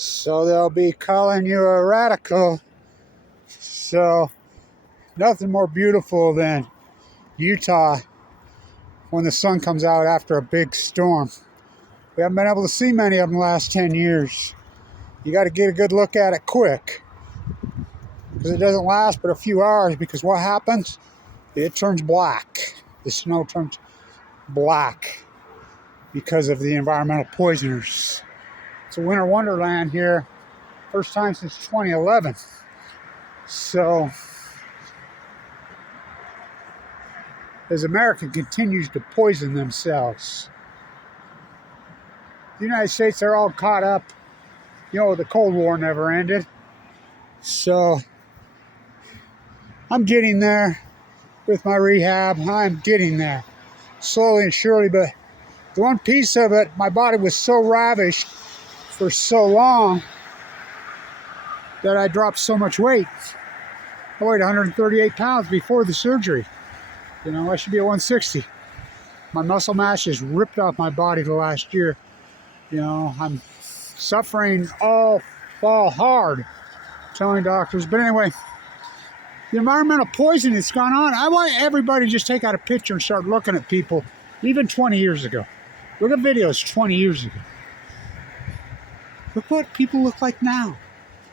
So they'll be calling you a radical. So nothing more beautiful than Utah when the sun comes out after a big storm. We haven't been able to see many of them the last 10 years. You got to get a good look at it quick, because it doesn't last but a few hours, because what happens? It turns black. The snow turns black because of the environmental poisoners. It's a winter wonderland here. First time since 2011. So, as America continues to poison themselves, the United States, they're all caught up. You know, the Cold War never ended. So, I'm getting there with my rehab. I'm getting there. Slowly and surely, but the one piece of it, my body was so ravished for so long that I dropped so much weight. I weighed 138 pounds before the surgery. You know, I should be at 160. My muscle mass just ripped off my body the last year. You know, I'm suffering all fall hard, telling doctors. But anyway, the environmental poison that's gone on, I want everybody to just take out a picture and start looking at people, even 20 years ago. Look at videos 20 years ago. Look what people look like now.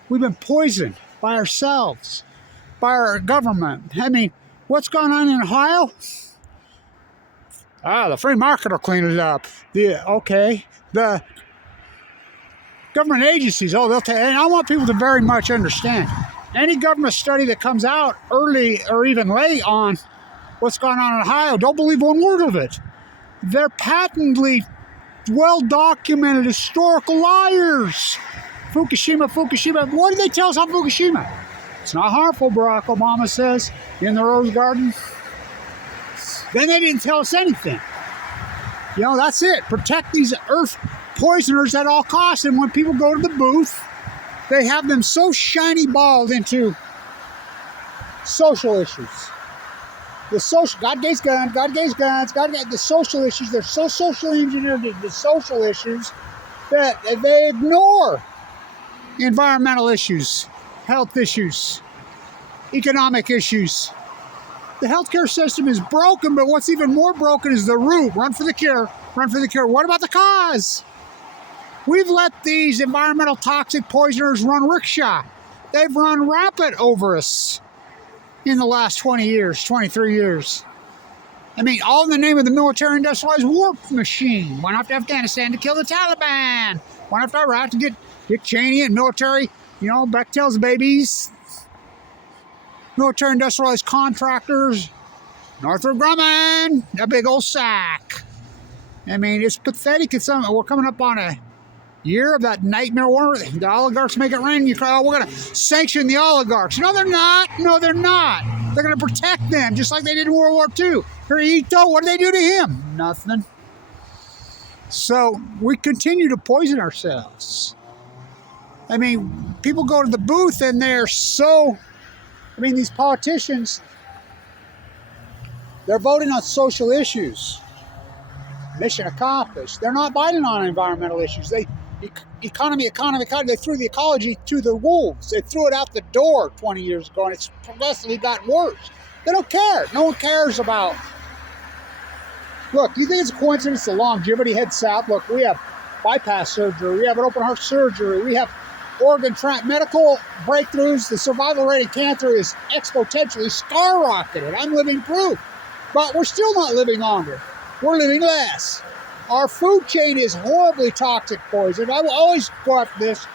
We've been poisoned by ourselves, by our government. I mean, what's going on in Ohio? The free market will clean it up. The government agencies, they'll take. And I want people to very much understand. Any government study that comes out early or even late on what's going on in Ohio, don't believe one word of it. They're patently well-documented historical liars. Fukushima. What did they tell us on Fukushima? It's not harmful, Barack Obama says, in the Rose Garden. Then they didn't tell us anything. You know, that's it. Protect these earth poisoners at all costs. And when people go to the booth, they have them so shiny-balled into social issues. God gave guns, the social issues, they're so socially engineered into the social issues that they ignore environmental issues, health issues, economic issues. The healthcare system is broken, but what's even more broken is the root. Run for the cure. What about the cause? We've let these environmental toxic poisoners run rickshaw. They've run rampant over us in the last 20 years, 23 years. I mean, all in the name of the military-industrialized war machine. Went off to Afghanistan to kill the Taliban. Went off to Iraq to get Dick Cheney and military, you know, Bechtel's babies. Military-industrialized contractors. Northrop Grumman, a big old sack. I mean, it's pathetic. We're coming up on a year of that nightmare war. The oligarchs make it rain. You cry, oh, we're going to sanction the oligarchs. No, they're not. They're going to protect them, just like they did in World War II. Hirohito, what did they do to him? Nothing. So we continue to poison ourselves. I mean, people go to the booth and they're so... I mean, these politicians, they're voting on social issues. Mission accomplished. They're not biting on environmental issues. Economy. They threw the ecology to the wolves. They threw it out the door 20 years ago, and it's progressively gotten worse. They don't care. No one cares about... Look, do you think it's a coincidence the longevity heads south? Look, we have bypass surgery. We have an open heart surgery. We have medical breakthroughs. The survival rate of cancer is exponentially skyrocketed. I'm living proof. But we're still not living longer. We're living less. Our food chain is horribly toxic poison. I will always go after this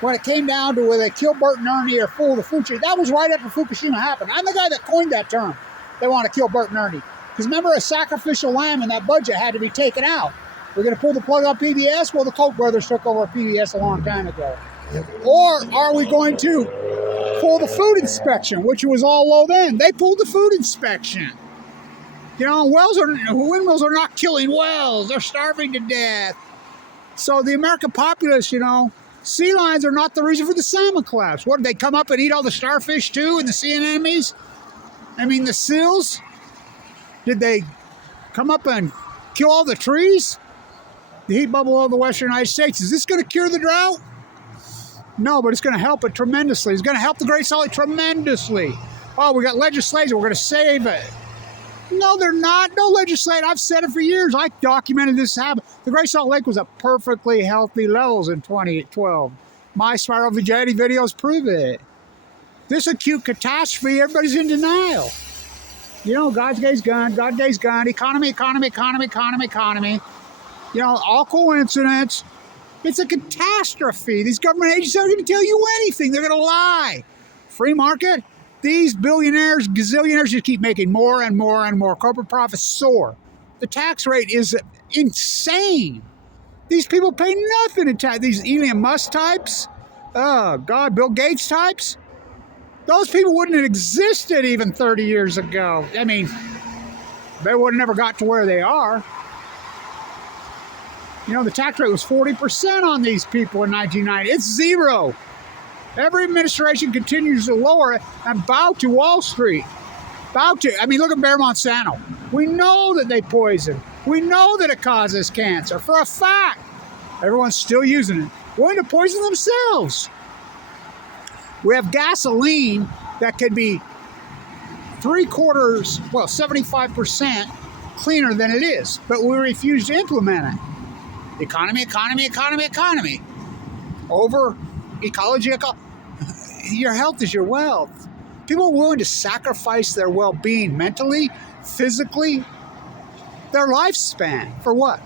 when it came down to where they kill Bert and Ernie or fool the food chain. That was right after Fukushima happened. I'm the guy that coined that term. They want to kill Bert and Ernie. Because remember, a sacrificial lamb in that budget had to be taken out. We're going to pull the plug on PBS? Well, the Koch brothers took over PBS a long time ago. Or are we going to pull the food inspection, which was all low then? They pulled the food inspection. You know, windmills are not killing whales. They're starving to death. So the American populace, you know, sea lions are not the reason for the salmon collapse. What, did they come up and eat all the starfish too and the sea anemones? I mean, the seals? Did they come up and kill all the trees? The heat bubble over the western United States. Is this going to cure the drought? No, but it's going to help it tremendously. It's going to help the Great Salt Lake tremendously. Oh, we got legislation. We're going to save it. No, they're not. No legislation. I've said it for years. I documented this happen. The Great Salt Lake was at perfectly healthy levels in 2012. My spiral vegetative videos prove it. This acute catastrophe, everybody's in denial. You know, God gave gun, God gave gun, economy. You know, all coincidence. It's a catastrophe. These government agencies aren't going to tell you anything. They're going to lie. Free market, these billionaires, gazillionaires just keep making more and more and more. Corporate profits soar. The tax rate is insane. These people pay nothing in tax. These Elon Musk types, oh God, Bill Gates types, those people wouldn't have existed even 30 years ago. I mean, they would have never got to where they are. You know, the tax rate was 40% on these people in 1990. It's zero. Every administration continues to lower it and bow to Wall Street. Bow to, I mean, look at Bayer Monsanto. We know that they poison. We know that it causes cancer for a fact. Everyone's still using it. Going to poison themselves. We have gasoline that can be 75% cleaner than it is, but we refuse to implement it. Economy. Over ecology. Your health is your wealth. People are willing to sacrifice their well-being mentally, physically, their lifespan. For what?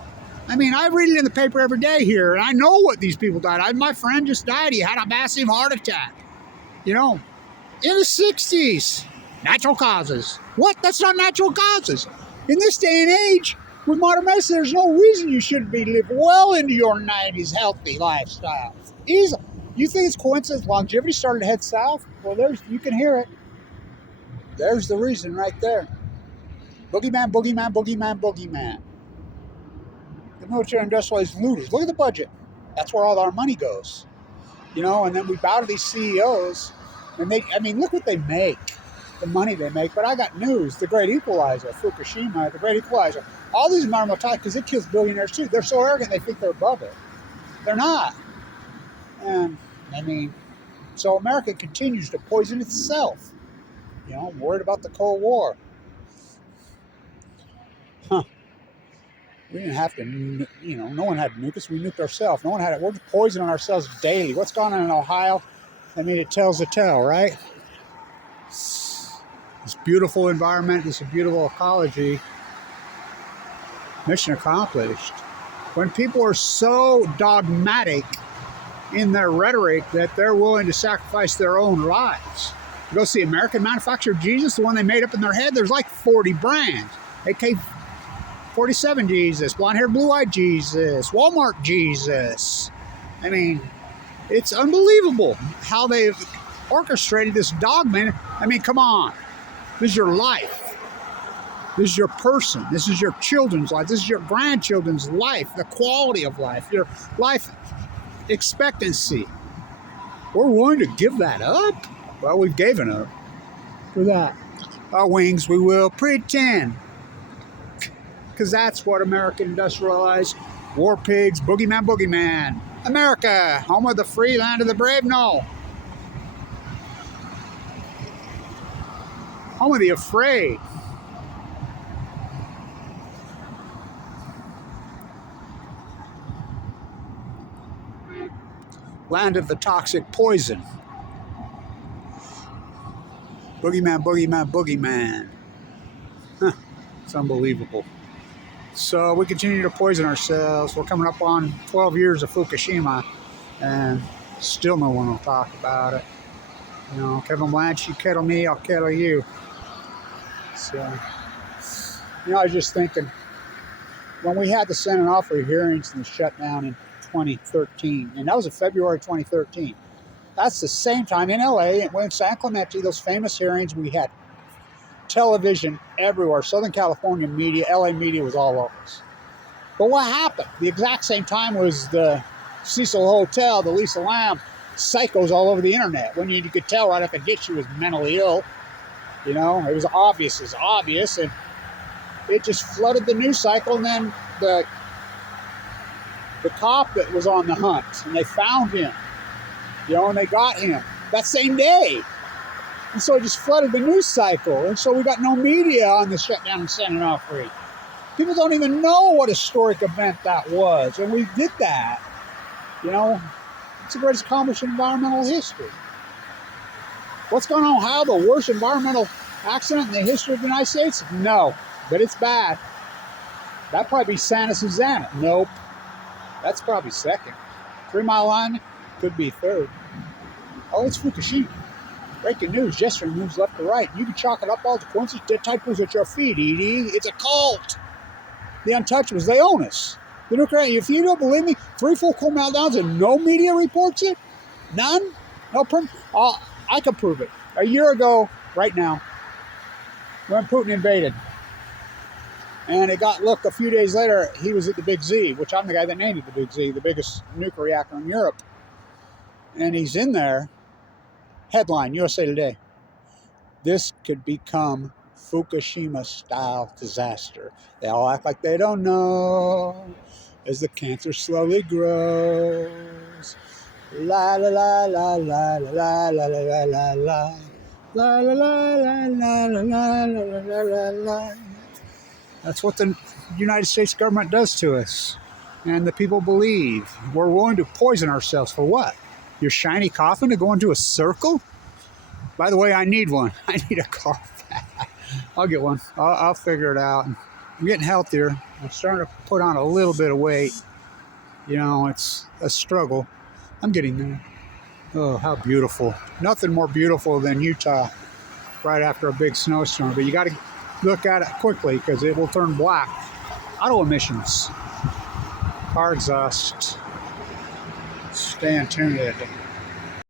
I mean, I read it in the paper every day here, and I know what these people died. My friend just died. He had a massive heart attack. You know, in the 60s. Natural causes. What? That's not natural causes. In this day and age, with modern medicine, there's no reason you shouldn't be living well into your 90s healthy lifestyle. Easy. You think it's coincidence longevity started to head south? Well, you can hear it. There's the reason right there. Boogeyman. The military industrialized looters. Look at the budget. That's where all our money goes. You know, and then we bow to these CEOs, and look what they make, the money they make. But I got news: the Great Equalizer, Fukushima, the Great Equalizer. All these environmental talk, because it kills billionaires too. They're so arrogant they think they're above it. They're not. And so America continues to poison itself. You know, I'm worried about the Cold War. We didn't have to, no one had to nuke us. We nuked ourselves. No one had it. We're poisoning ourselves daily. What's going on in Ohio? It tells the tale, right? This beautiful environment, this beautiful ecology. Mission accomplished. When people are so dogmatic in their rhetoric that they're willing to sacrifice their own lives. You go see American manufactured Jesus, the one they made up in their head, there's like 40 brands. AK-47 Jesus, blonde-haired, blue-eyed Jesus, Walmart Jesus. It's unbelievable how they've orchestrated this dogma. Come on. This is your life. This is your person. This is your children's life. This is your grandchildren's life, the quality of life, your life expectancy. We're willing to give that up? Well, we've given up for that. Our wings, we will pretend. Because that's what American industrialized. War pigs, boogeyman. America, home of the free, land of the brave? No. Home of the afraid. Land of the toxic poison. Boogeyman. It's unbelievable. So we continue to poison ourselves. We're coming up on 12 years of Fukushima, and still no one will talk about it. You know, Cable Blanch, you kettle me, I'll kettle you. So, I was just thinking, when we had the Senate offer hearings and the shutdown in 2013, and that was in February 2013. That's the same time in LA, and in San Clemente, those famous hearings, we had television everywhere. Southern California media, LA media was all over us. But what happened? The exact same time was the Cecil Hotel, the Lisa Lam, psychos all over the internet. When you could tell right at the get she was mentally ill. You know, it was obvious, and it just flooded the news cycle. And then the cop that was on the hunt, and they found him. and they got him that same day. And so it just flooded the news cycle. And so we got no media on the shutdown of San Onofre. People don't even know what historic event that was. And we did that. It's the greatest accomplishment in environmental history. What's going on in Ohio? The worst environmental accident in the history of the United States? No, but it's bad. That'd probably be Santa Susana. Nope. That's probably second. 3 Mile Line could be third. Oh, it's Fukushima. Breaking news, Jetstream moves left to right. You can chalk it up all to coincidence. Dead typos at your feet, Edie. It's a cult. The Untouchables, they own us. The nuclear, if you don't believe me, 3 full coal meltdowns and no media reports it? None? No proof? I can prove it. A year ago, right now, when Putin invaded, and a few days later, he was at the Big Z, which I'm the guy that named it the Big Z, the biggest nuclear reactor in Europe. And he's in there. Headline, USA Today. This could become Fukushima-style disaster. They all act like they don't know as the cancer slowly grows. La la la la la la la la la la la la la la la la la la la la. That's what the United States government does to us. And the people believe. We're willing to poison ourselves for what? Your shiny coffin to go into a circle? By the way, I need one. I need a coffin. I'll get one. I'll figure it out. I'm getting healthier. I'm starting to put on a little bit of weight. It's a struggle. I'm getting there. Oh, how beautiful. Nothing more beautiful than Utah right after a big snowstorm. But you got to look at it quickly because it will turn black. Auto emissions. Car exhaust. Stay tuned.